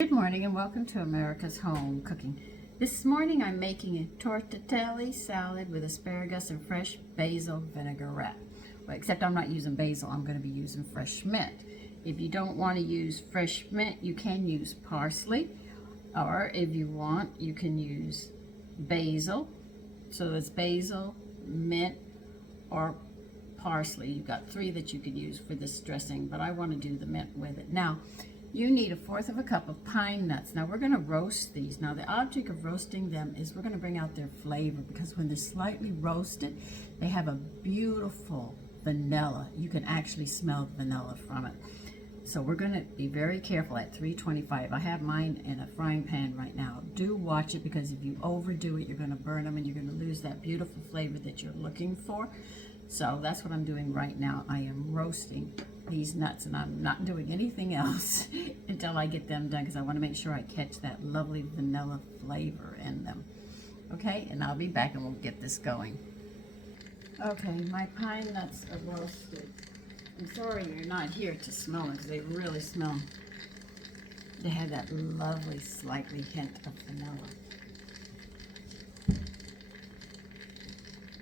Good morning and welcome to America's Home Cooking. This morning I'm making a tortellini salad with asparagus and fresh basil vinaigrette. Well, except I'm not using basil, I'm going to be using fresh mint. If you don't want to use fresh mint, you can use parsley, or if you want, you can use basil. So it's basil, mint, or parsley. You've got three that you could use for this dressing, but I want to do the mint with it. Now, you need 1/4 cup of pine nuts. Now we're going to roast these. Now the object of roasting them is we're going to bring out their flavor, because when they're slightly roasted, they have a beautiful vanilla. You can actually smell the vanilla from it. So we're going to be very careful at 325. I have mine in a frying pan right now. Do watch it, because if you overdo it, you're going to burn them and you're going to lose that beautiful flavor that you're looking for. So that's what I'm doing right now. I am roasting these nuts, and I'm not doing anything else until I get them done, because I want to make sure I catch that lovely vanilla flavor in them. Okay, and I'll be back and we'll get this going. Okay, my pine nuts are roasted. I'm sorry you're not here to smell them, because they really smell. They have that lovely slightly hint of vanilla.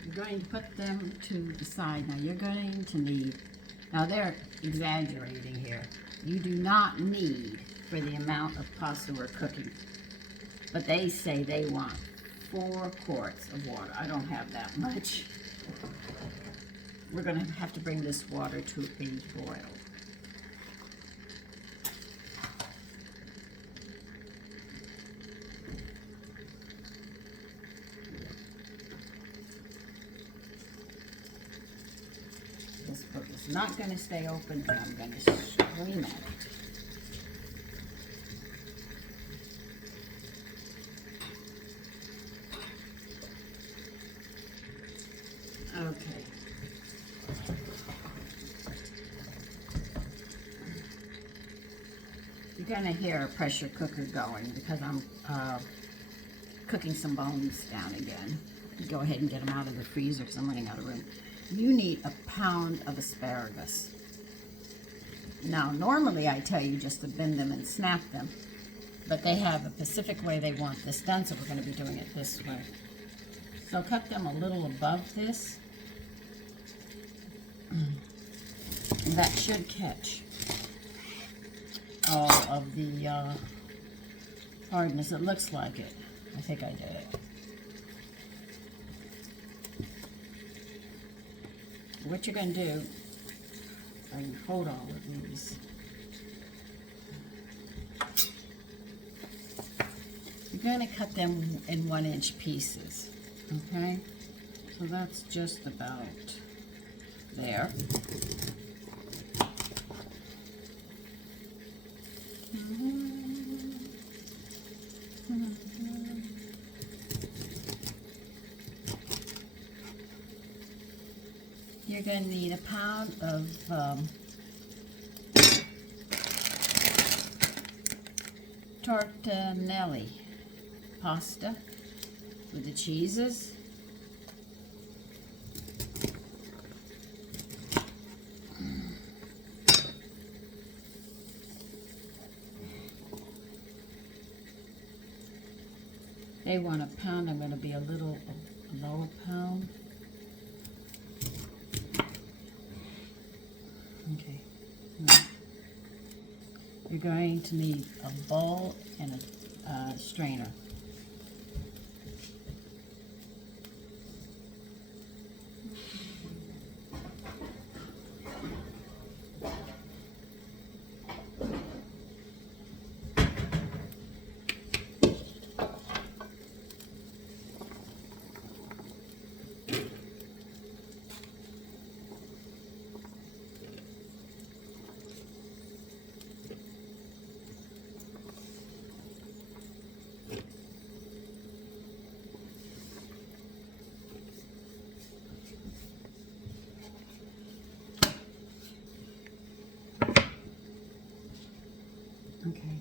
You're going to put them to the side. Now you're going to need, now they're exaggerating here. You do not need for the amount of pasta we're cooking. But they say they want 4 quarts of water. I don't have that much. We're going to have to bring this water to a boil. This book is not going to stay open, and I'm going to scream at it. Okay. You're going to hear a pressure cooker going, because I'm cooking some bones down again. Go ahead and get them out of the freezer, because I'm running out of room. You need 1 pound of asparagus. Now, normally I tell you just to bend them and snap them, but they have a specific way they want this done, so we're going to be doing it this way. So cut them a little above this, and that should catch all of the hardness. It looks like it. I think I did it. What you're going to do, I can hold all of these. You're going to cut them in 1-inch pieces, okay? So that's just about there. You're going to need 1 pound of tortellini pasta with the cheeses. They want 1 pound. I'm going to be a little below 1 pound. Okay. Now, you're going to need a bowl and a strainer. Okay.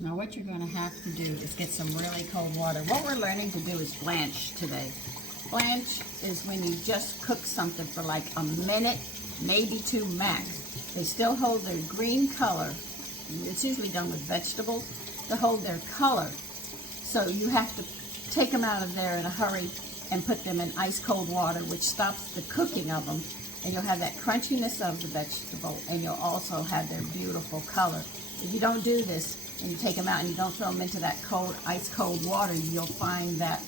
Now what you're going to have to do is get some really cold water. What we're learning to do is blanch today. Blanch is when you just cook something for like a minute, maybe 2 max. They still hold their green color, It's usually done with vegetables to hold their color. So you have to take them out of there in a hurry and put them in ice cold water, which stops the cooking of them. And you'll have that crunchiness of the vegetable, and you'll also have their beautiful color. If you don't do this, and you take them out and you don't throw them into that cold, ice cold water, you'll find that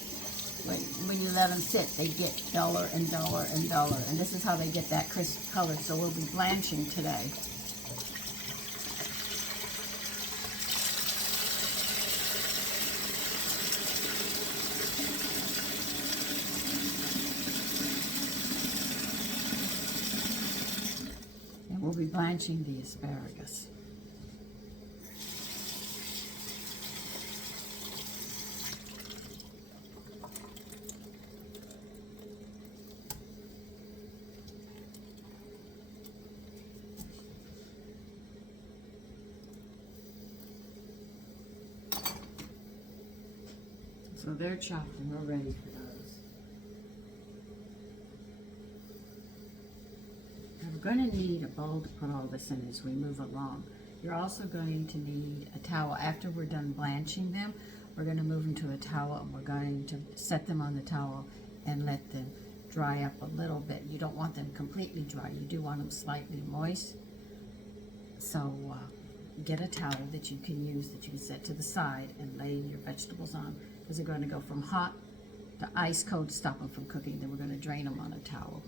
when you let them sit, they get duller and duller and duller. And this is how they get that crisp color. So we'll be blanching today. And we'll be blanching the asparagus. So they're chopped and we're ready for those. Now we're going to need a bowl to put all this in as we move along. You're also going to need a towel. After we're done blanching them, we're going to move them to a towel and we're going to set them on the towel and let them dry up a little bit. You don't want them completely dry. You do want them slightly moist. So get a towel that you can use, that you can set to the side and lay your vegetables on, because they're going to go from hot to ice cold to stop them from cooking. Then we're going to drain them on a towel.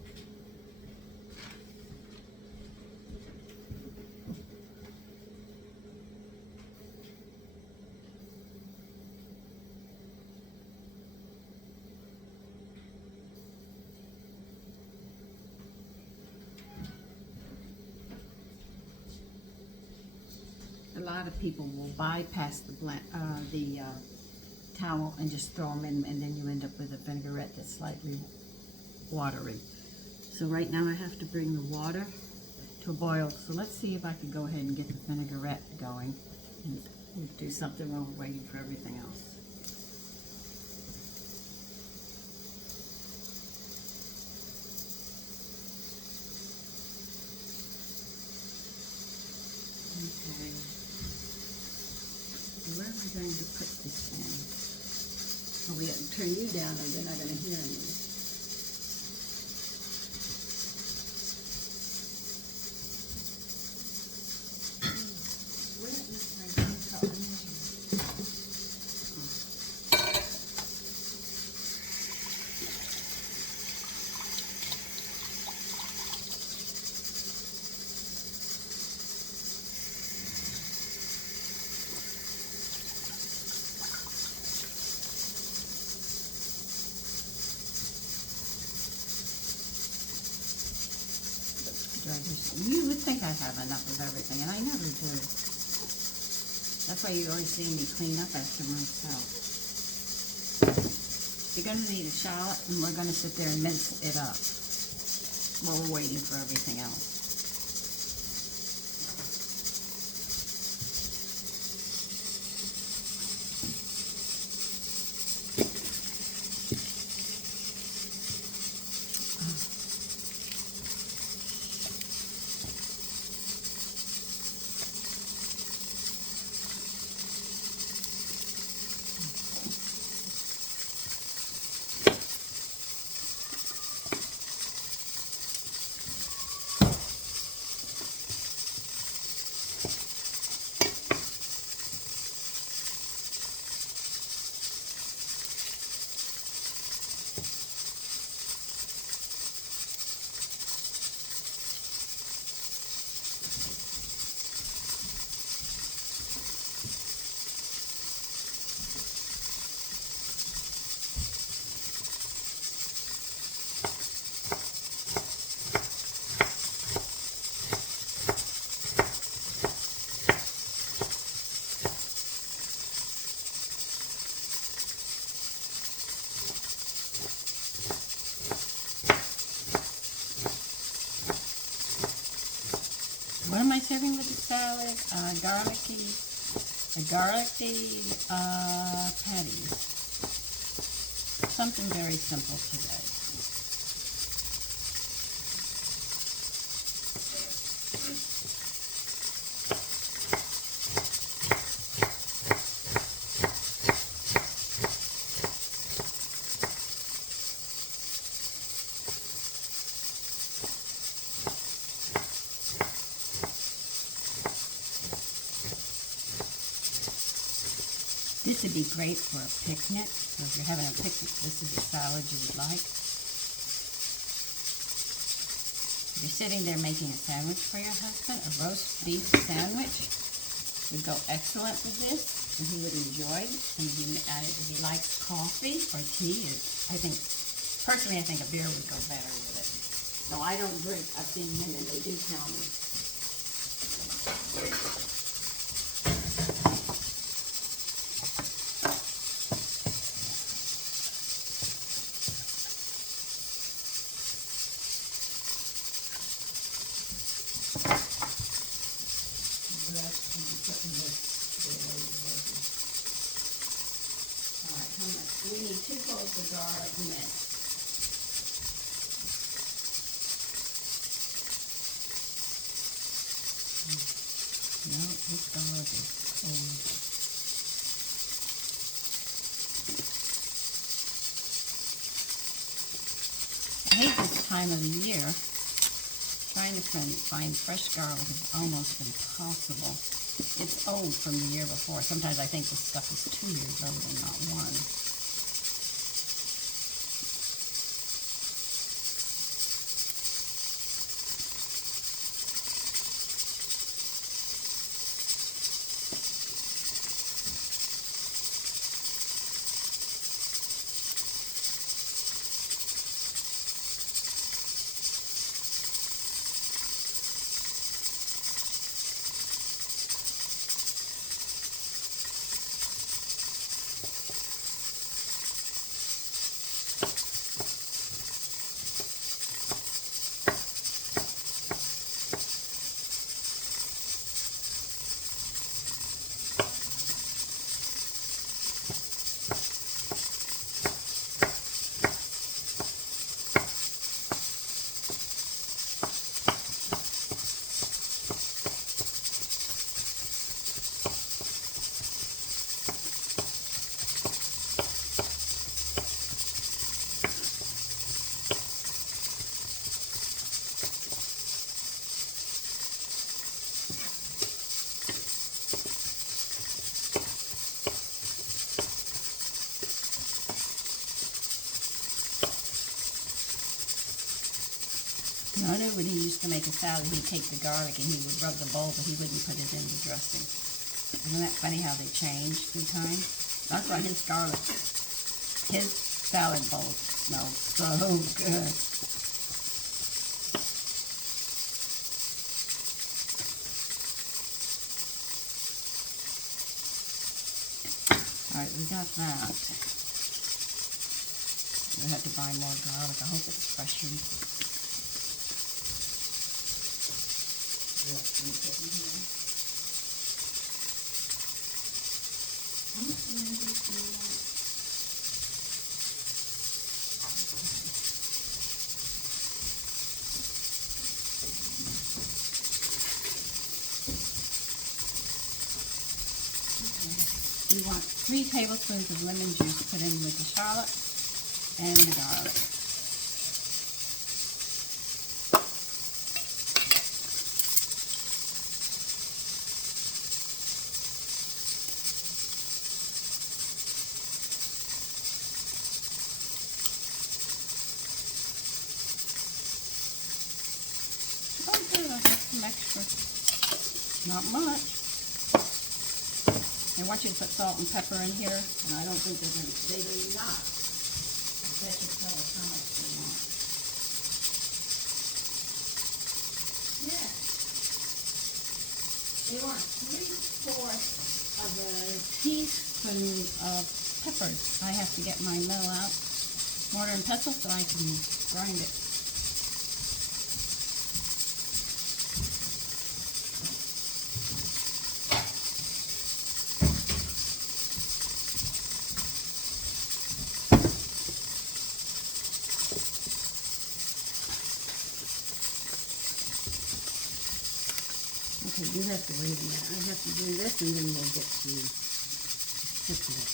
A lot of people will bypass the towel and just throw them in, and then you end up with a vinaigrette that's slightly watery. So right now I have to bring the water to a boil. So let's see if I can go ahead and get the vinaigrette going and we'll do something while we're waiting for everything else. Okay. Where am I going to put this in? Oh, we have to turn you down or they're not going to hear me. Where is my cup? You would think I have enough of everything, and I never do. That's why you always see me clean up after myself. You're going to need a shallot, and we're going to sit there and mince it up while we're waiting for everything else. What am I serving with the salad? Garlicky patties. Something very simple today. This would be great for a picnic. So if you're having a picnic, this is a salad you would like. If you're sitting there making a sandwich for your husband, a roast beef sandwich would go excellent with this, and he would enjoy it. And if you add it, if he likes coffee or tea, personally, I think a beer would go better with it. So I don't drink opinion, and they do tell me. We need 2 cloves of garlic minced. No, this garlic is cold. I hate this time of the year. Trying to find fresh garlic is almost impossible. It's old from the year before. Sometimes I think this stuff is 2 years old and not 1. I know when he used to make a salad, he'd take the garlic and he would rub the bowl, but he wouldn't put it in the dressing. Isn't that funny how they change through time? That's why his salad bowl smells so good. Alright, we got that. We'll have to buy more garlic. I hope it's fresh. You want 3 tablespoons of lemon juice put in with the shallot and the garlic. Okay, I'll have some extra. Not much. I want you to put salt and pepper in here, and I don't think they do not. I bet you tell us how much they want. Yeah. They want 3/4 of a teaspoon of peppers. I have to get my mill out, mortar and pestle, so I can grind it. Okay, you have to wait a minute. I have to do this and then we'll get to fixing it.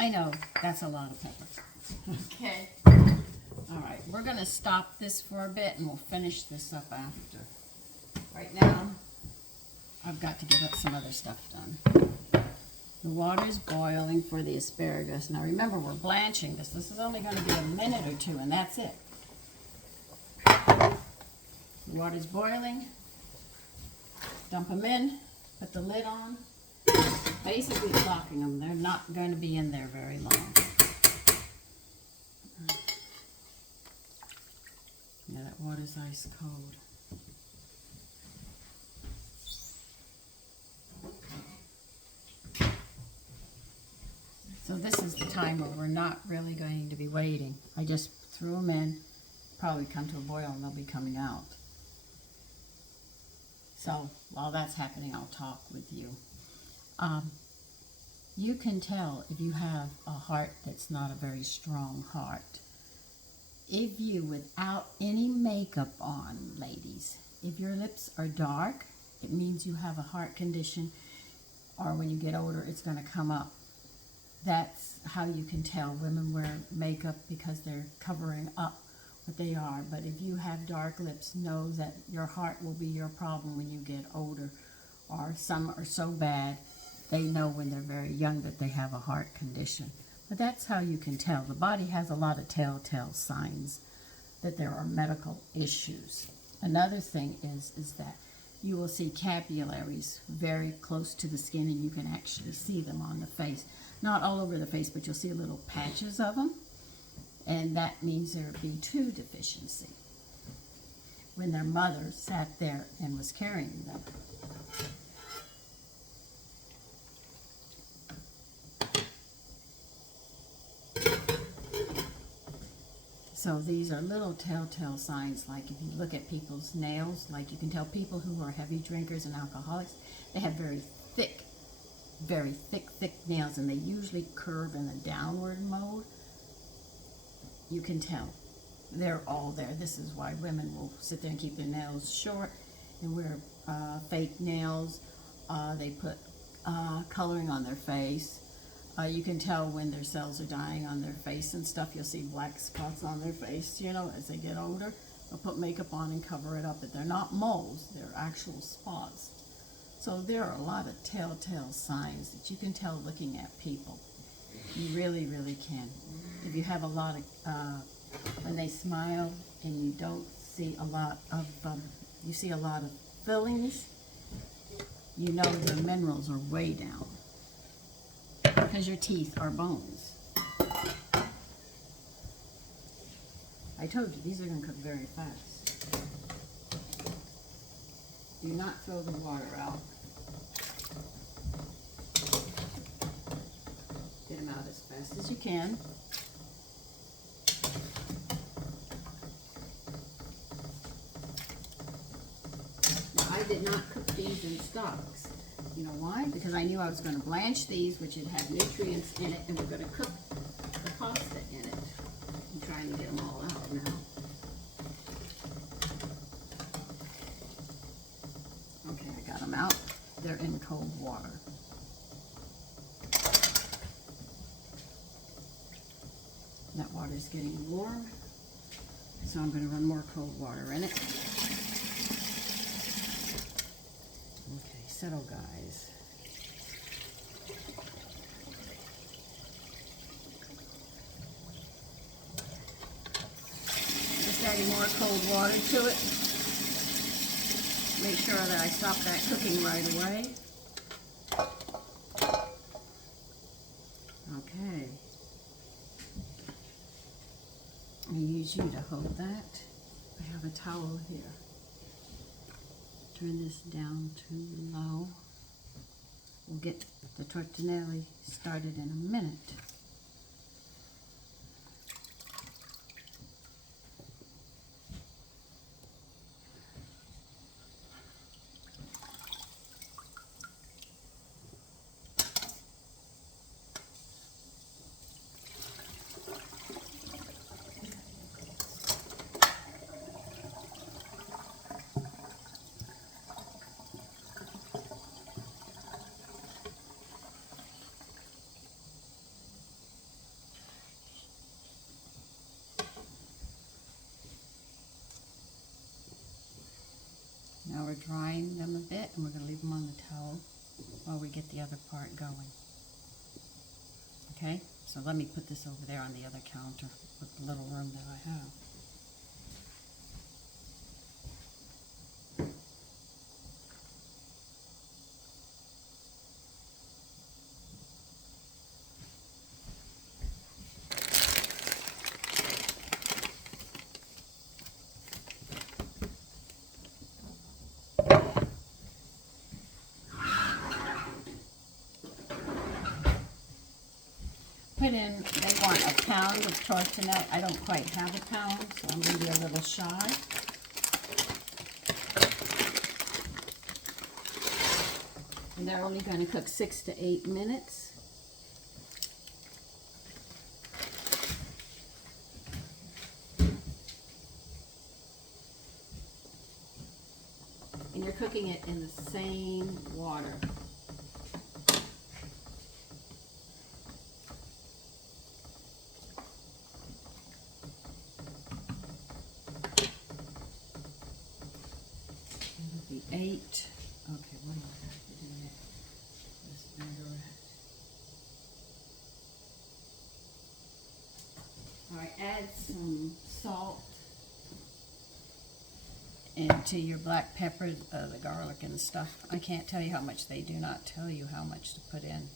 I know, that's a lot of pepper. Okay. All right, we're gonna stop this for a bit and we'll finish this up after. Right now, I've got to get some other stuff done. The water's boiling for the asparagus. Now remember, we're blanching this. This is only gonna be a minute or two and that's it. The water's boiling. Dump them in, put the lid on. Basically locking them. They're not going to be in there very long. Yeah, that water's ice cold. So this is the time where we're not really going to be waiting. I just threw them in, probably come to a boil and they'll be coming out. So while that's happening, I'll talk with you. You can tell if you have a heart that's not a very strong heart. If you, without any makeup on, ladies, if your lips are dark, it means you have a heart condition, or when you get older, it's going to come up. That's how you can tell. Women wear makeup because they're covering up what they are. But if you have dark lips, know that your heart will be your problem when you get older. Or some are so bad, they know when they're very young that they have a heart condition. But that's how you can tell. The body has a lot of telltale signs that there are medical issues. Another thing is that you will see capillaries very close to the skin, and you can actually see them on the face. Not all over the face, but you'll see little patches of them. And that means there would be B2 deficiency when their mother sat there and was carrying them. So these are little telltale signs, like if you look at people's nails, like you can tell people who are heavy drinkers and alcoholics, they have very thick nails, and they usually curve in a downward mode. You can tell. They're all there. This is why women will sit there and keep their nails short and wear fake nails. They put coloring on their face. You can tell when their cells are dying on their face and stuff. You'll see black spots on their face, you know, as they get older. They'll put makeup on and cover it up, but they're not moles. They're actual spots. So there are a lot of telltale signs that you can tell looking at people. You really, really can. If you have a lot of, when they smile and you don't see a lot of, you see a lot of fillings, you know their minerals are way down. Because your teeth are bones. I told you, these are going to cook very fast. Do not throw the water out. Get them out as fast as you can. Now, I did not cook these in stalks. You know why? Because I knew I was going to blanch these, which would have nutrients in it, and we're going to cook the pasta in it. I'm trying to get them all out now. Okay, I got them out. They're in cold water. That water is getting warm, so I'm going to run more cold water in it. Okay, settle, guys. Just adding more cold water to it. Make sure that I stop that cooking right away. Okay. I use you to hold that. I have a towel here. Turn this down to low. We'll get the tortellini started in a minute. and we're going to leave them on the towel while we get the other part going. Okay, so let me put this over there on the other counter with the little room that I have. Put in, they want a pound of tortellini. I don't quite have a pound, so I'm going to be a little shy. And they're only going to cook 6 to 8 minutes. And you're cooking it in the same water. The 8. Okay, what do I have to do here? This vinaigrette. All right, add some salt into your black pepper, the garlic and stuff. I can't tell you how much. They do not tell you how much to put in.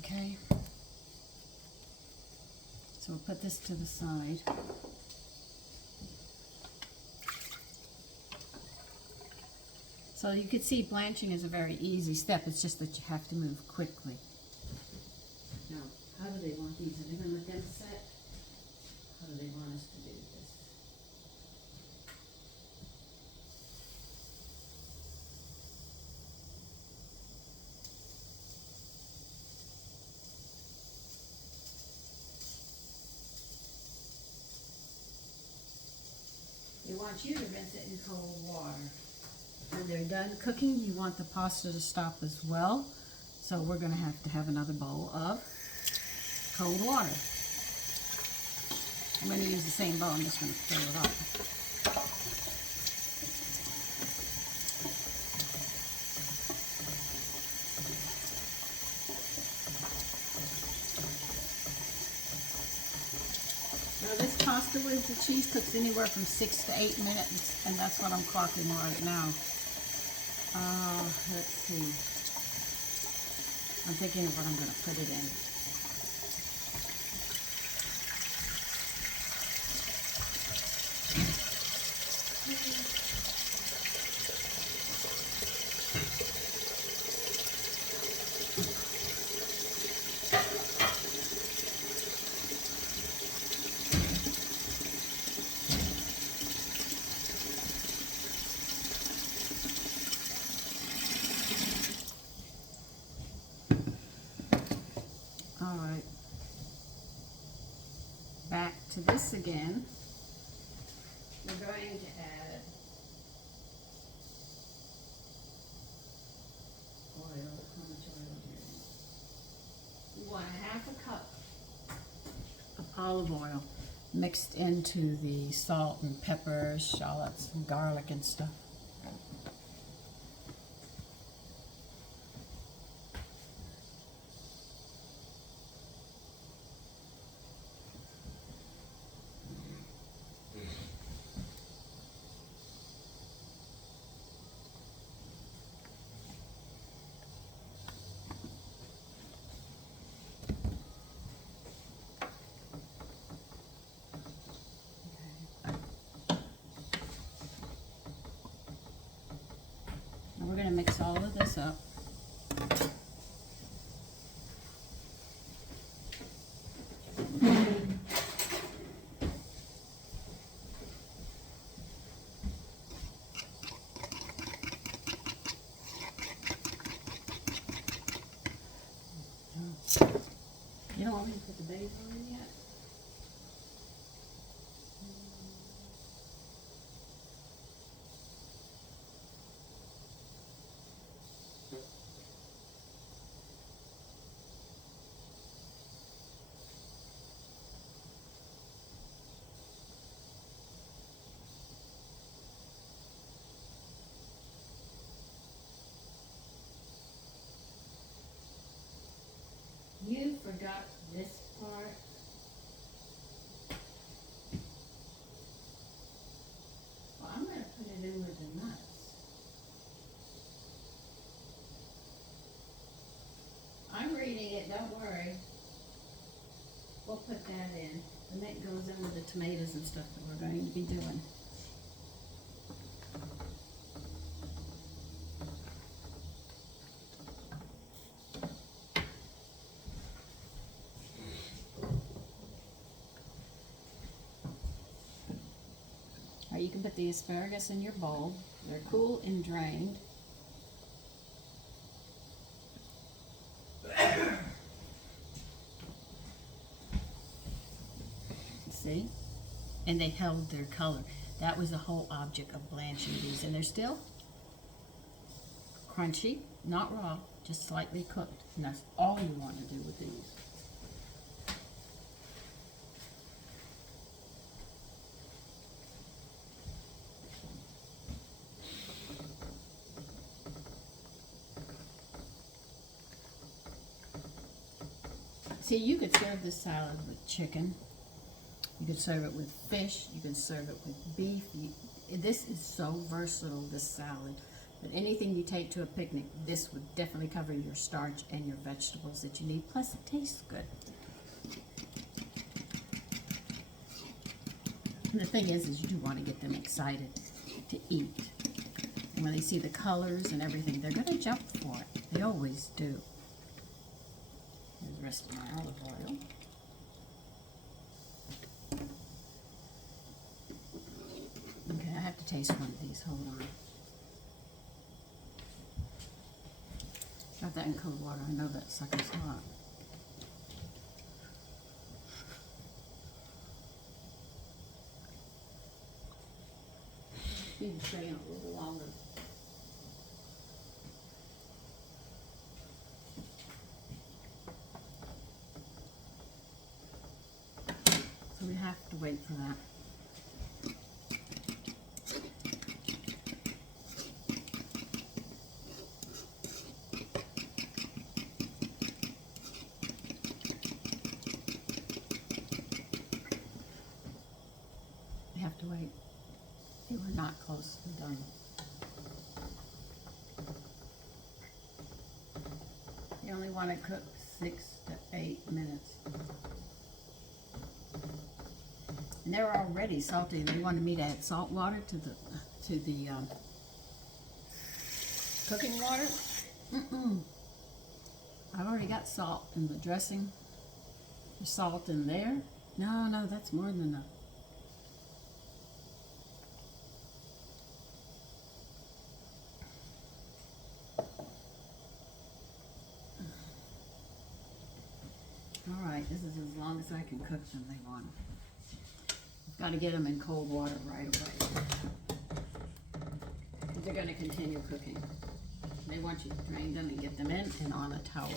Okay. So we'll put this to the side. So you can see blanching is a very easy step. It's just that you have to move quickly. Now, how do they want these? Are they going to let them set? How do they want us to do this? They want you to rinse it in cold water. When they're done cooking, you want the pasta to stop as well. So we're going to have another bowl of cold water. I'm going to use the same bowl. I'm just going to fill it up. Now this pasta with the cheese cooks anywhere from 6 to 8 minutes, and that's what I'm clocking right now. Let's see. I'm thinking of what I'm going to put it in. All right, back to this again. We're going to add oil. How much oil here? We want a half a cup of olive oil mixed into the salt and pepper, shallots and garlic and stuff. We're going to mix all of this up. You don't want me to put the basil in yet? forgot this part. Well, I'm going to put it in with the nuts. I'm reading it, don't worry. We'll put that in. And that goes in with the tomatoes and stuff that we're going to be doing. All right, you can put the asparagus in your bowl. They're cool and drained. See? And they held their color. That was the whole object of blanching these. And they're still crunchy, not raw, just slightly cooked. And that's all you want to do with these. See, you could serve this salad with chicken. You could serve it with fish. You can serve it with beef. This is so versatile, this salad. But anything you take to a picnic, this would definitely cover your starch and your vegetables that you need. Plus, it tastes good. And the thing is you do want to get them excited to eat. And when they see the colors and everything, they're going to jump for it. They always do. Here's the rest of my olive oil. Okay, I have to taste one of these. Hold on. Got that in cold water. I know that sucker's hot. Need to stay in a little longer. So we have to wait for that. We have to wait. We're not close to done. You only want to cook 6 to 8 minutes. And they're already salty. They wanted me to add salt water to the cooking water. I've already got salt in the dressing. There's salt in there. No, that's more than enough. All right, this is as long as I can cook them. They want. I've got to get them in cold water right away. They're going to continue cooking. They want you to drain them and get them in and on a towel.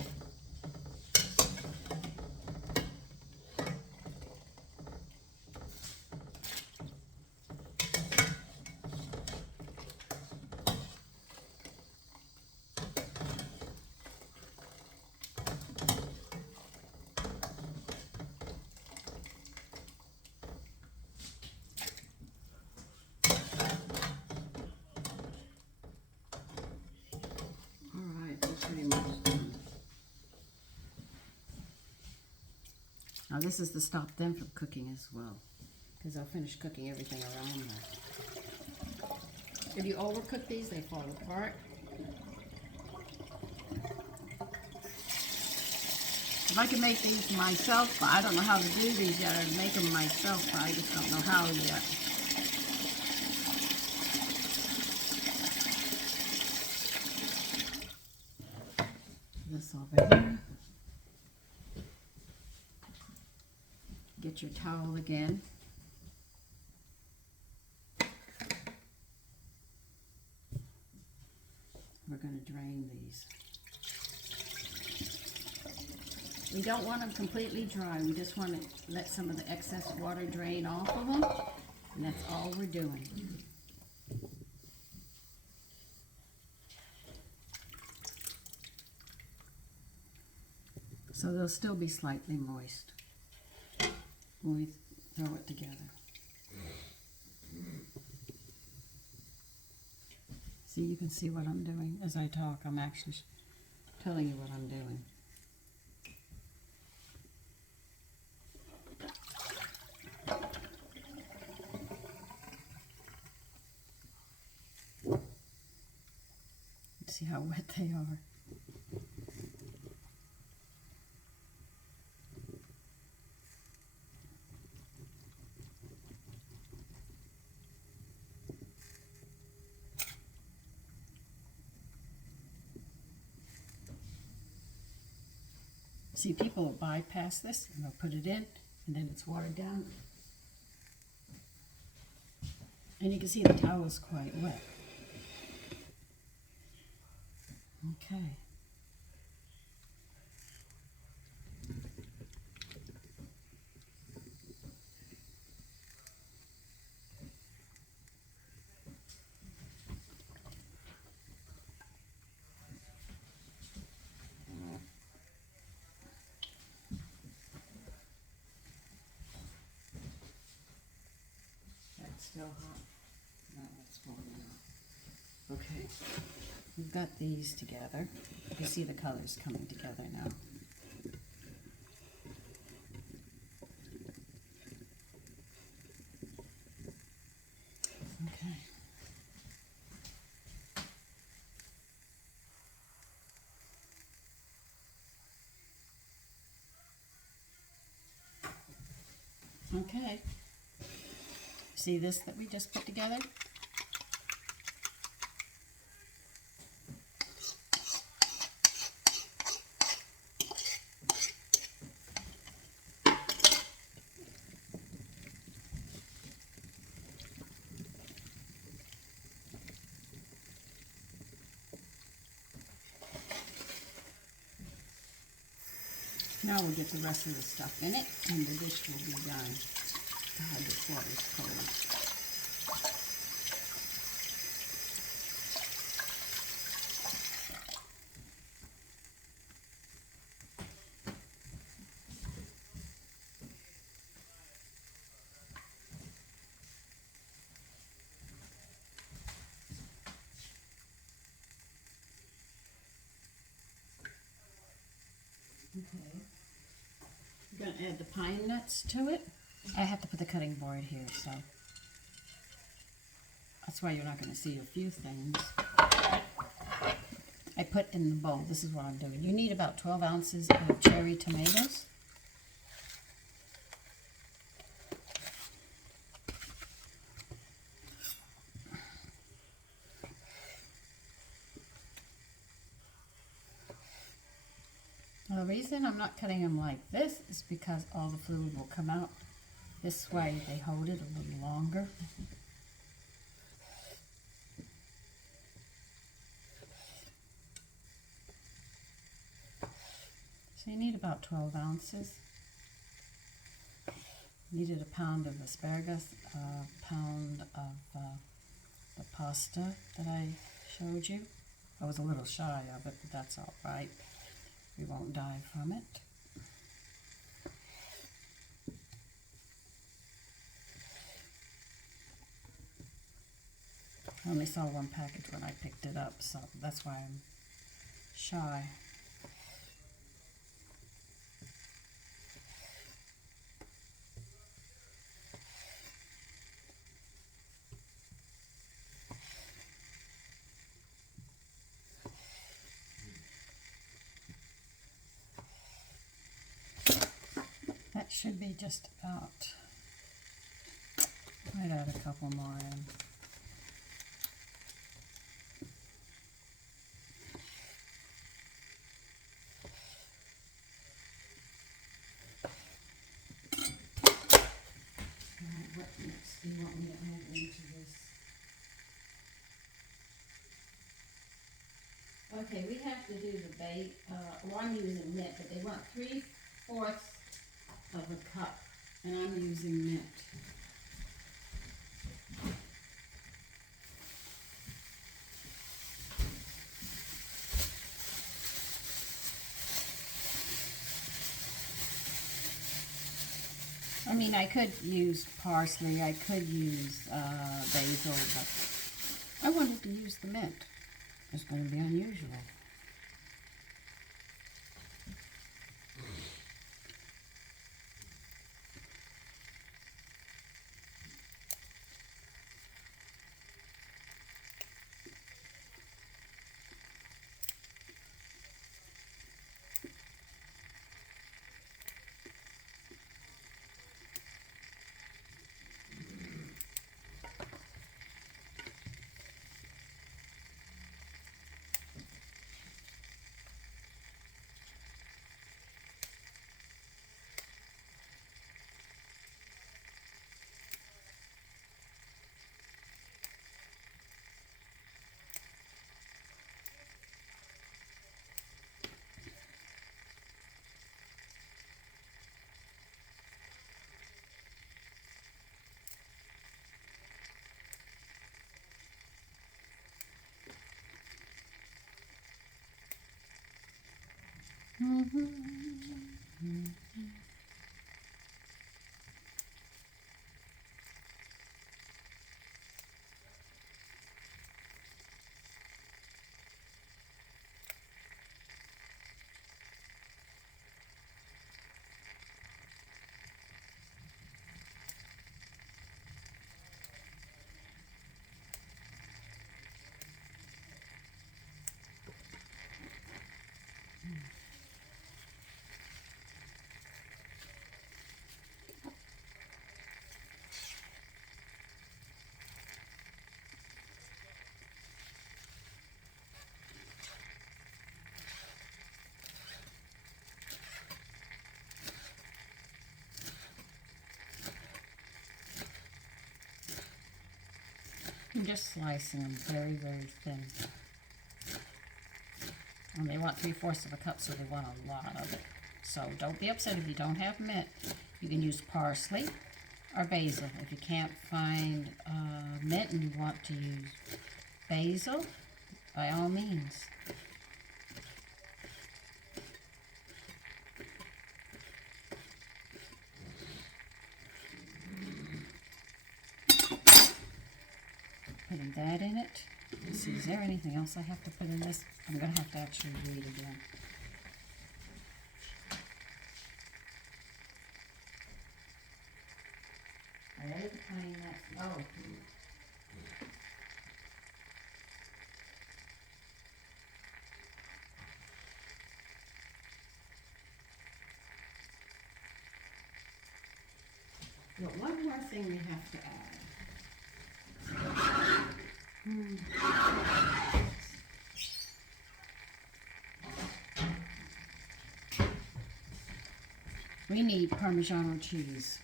Now this is to stop them from cooking as well, because I'll finish cooking everything around them. If you overcook these, they fall apart. If I could make these myself, but I don't know how to do these yet. I'd make them myself, but I just don't know how yet. This over here. Get your towel again. We're going to drain these. We don't want them completely dry. We just want to let some of the excess water drain off of them. And that's all we're doing. So they'll still be slightly moist when we throw it together. See, you can see what I'm doing as I talk. I'm actually telling you what I'm doing. See how wet they are. See, people will bypass this and they'll put it in and then it's watered down. And you can see the towel's quite wet. Okay. That's still hot. No, it's warm now. Okay. We've got these together. You see the colors coming together now. Okay. Okay. See this that we just put together? Now we'll get the rest of the stuff in it, and the dish will be done. God, this water's cold. Okay. I'm going to add the pine nuts to it. I have to put the cutting board here, so that's why you're not going to see a few things. I put in the bowl, this is what I'm doing. You need about 12 ounces of cherry tomatoes. Now, the reason I'm not cutting them like this is because all the fluid will come out. This way they hold it a little longer. So you need about 12 ounces. Needed a pound of asparagus, a pound of the pasta that I showed you. I was a little shy of it, but that's all right. We won't die from it. I only saw one package when I picked it up, so that's why I'm shy. That should be just about. Might add a couple more in. What next do you want me to add into this? Okay, we have to do the bait. Well, I'm using mint, but they want 3/4 of a cup, and I'm using mint. mean, I could use parsley, I could use basil, but I wanted to use the mint. It's going to be unusual. I'm just slicing them very, very thin. And they want 3/4 of a cup, so they want a lot of it. So don't be upset if you don't have mint. You can use parsley or basil. If you can't find mint and you want to use basil, by all means. Putting that in it. Let's see, is there anything else I have to put in this? I'm going to have to actually read again. I added the pine nuts. Oh. Well, one more thing we have to add. We need Parmesan cheese.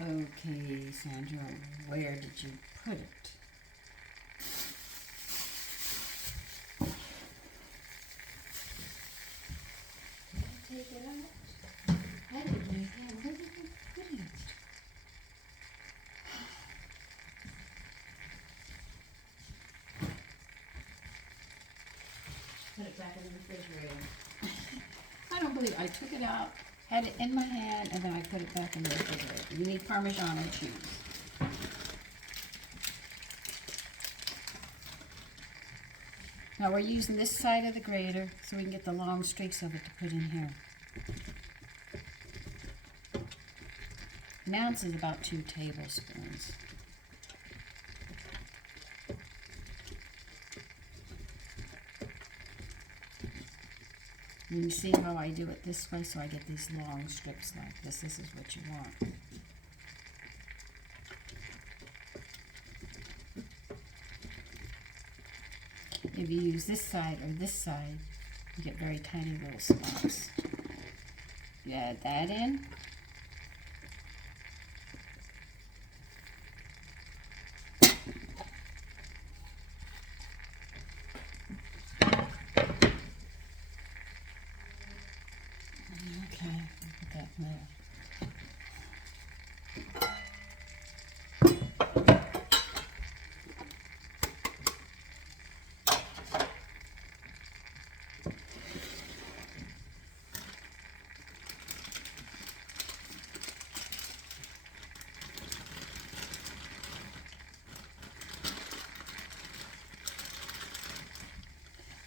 Okay, Sandra, where did you put it? Did I take it out? I didn't know. Where did I put it? Put it back in the refrigerator. I don't believe I took it out, had it in my hand, and then I put it back in the refrigerator. You need Parmesan cheese. Now we're using this side of the grater so we can get the long streaks of it to put in here. An ounce is about 2 tablespoons. And you see how I do it this way, so I get these long strips like this. This is what you want. If you use this side or this side, you get very tiny little spots. You add that in.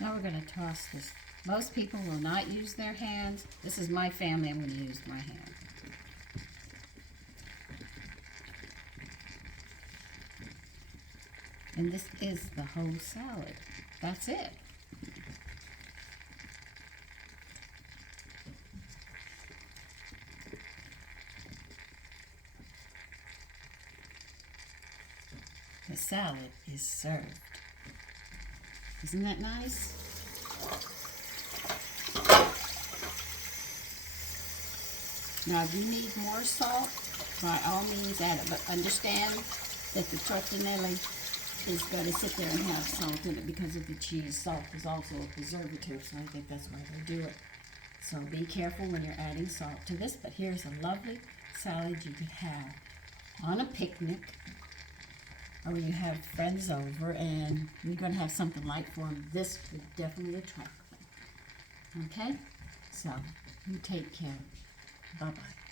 Now we're going to toss this. Most people will not use their hands. This is my family. I'm going to use my hand. And this is the whole salad. That's it. The salad is served. Isn't that nice? Now, if you need more salt, by all means add it. But understand that the tortellini is going to sit there and have salt in it because of the cheese. Salt is also a preservative, so I think that's why they do it. So be careful when you're adding salt to this. But here's a lovely salad you could have on a picnic, or when you have friends over and you're going to have something light for them. This would definitely attract them. Okay? So, you take care. Bye-bye.